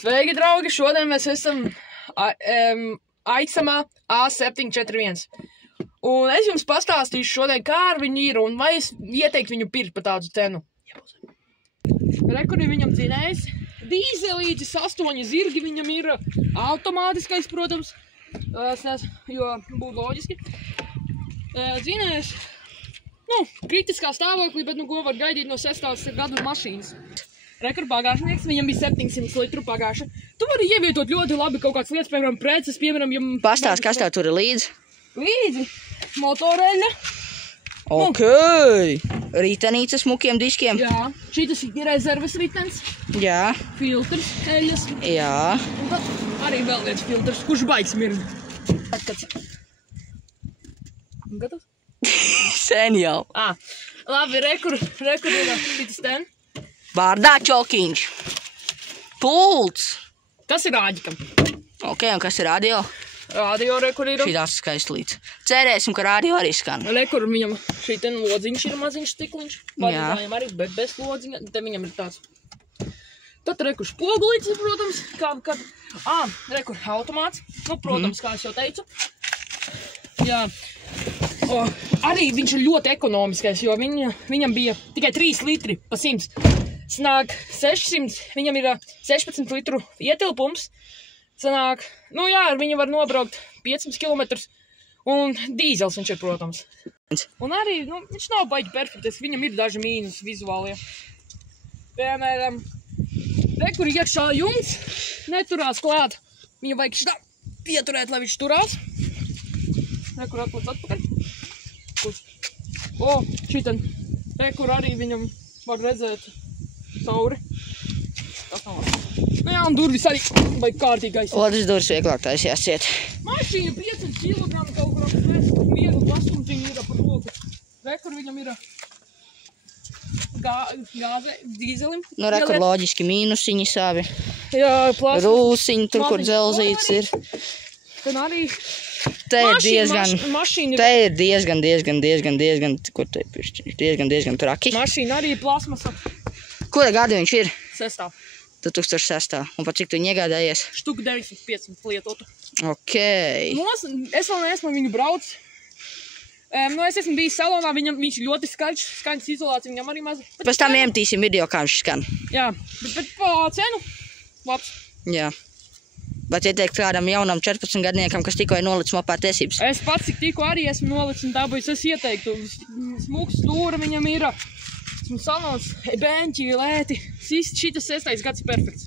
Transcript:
Sveiki, draugi! Šodien mēs esam Aiksamā A741. Un es jums pastāstīšu šodien, kā ar viņu ir un vai es ieteiktu viņu pirkt par tādu cenu. Rekur ir viņam dzinējs. Dīzelītis 8 zirgi viņam ir automātiskais, protams, jo būtu loģiski. Dzinējs, kritiskā stāvoklī, bet ko var gaidīt no 6. gadu mašīnas. Rekur bagāžnieks, viņam bija 700 litru bagāža. Tu vari ievietot ļoti labi kaut kādas lietas, piemēram, preces, piemēram, ja... Pastāst, kas tev tur ir līdzi? Līdzi motoreļa. Ok. Ritenīca smukiem diskiem. Jā. Šitas ir rezerves ritens. Jā. Filtrs, eļas. Jā. Un tad arī vēl viens filtrs, kurš baigs mird. Gatavs? Sen jau. Labi, rekur ir šitas ten. Vārdā čokiņš. Pults. Tas ir rāģikam. Ok, un kas ir radio? Radio rekur ir. Šitās skaistlīts. Cerēsim, ka radio arī skan. Rekur viņam šī ten lodziņš ir maziņš stikliņš. Jā. Viņam arī bez lodziņa. Te viņam ir tāds. Tad rekur spogulītis, protams. Rekur automāts. Protams, kā es jau teicu. Jā. Arī viņš ir ļoti ekonomiskais, jo viņam bija tikai 3 litri pa 100. Sanāk 600, viņam ir 16 litru ietilpums. Sanāk, ar viņu var nobraukt 500 kilometrus. Un dīzels viņš ir, protams. Un arī, viņš nav baigi perfekts, viņam ir daži mīnus vizuālie. Piemēram, rekur iekšā jumts neturās klāt. Viņu vajag šitā pieturēt, lai viņš turās. Rekur atplats atpakaļ. Šitan. Rekur arī viņam var redzēt cauri. Tas nav labi. Un durvis arī vajag kārtīgais. Otrs durvis vieglāk taisījās ciet. Mašīna 500 kg kaut kur viegli pastumtiņi ir par roku. Rekur viņam ir gāze, dīzelim. Rekur loģiski mīnusiņi savi. Jā, plasmas. Rūsiņi, tur, kur dzelzīts ir. Tad arī... Te ir diezgan, kur te ir diezgan traki. Mašīna arī plasmasa. Kura gada viņš ir? 6. 2006. Un par cik tu viņu iegādājies? Štuku 915 lietotu. Ok. Es vēl neesmu viņu brauc. Es esmu bijis salonā, viņš ļoti skaņas izolācija, viņam arī maz. Pēc tam iemetīsim video, kā viņš skan. Jā, bet pa cenu labs. Jā. Bet ieteikt kādam jaunam 14 gadniekam, kas tikko ir nolicis mopā tiesības? Es pats tikko arī esmu nolicis un dabūjis, es ieteiktu. Smuks stūra viņam ir, salons, beņķi, lēti. Šitas 6. gads ir perfekts.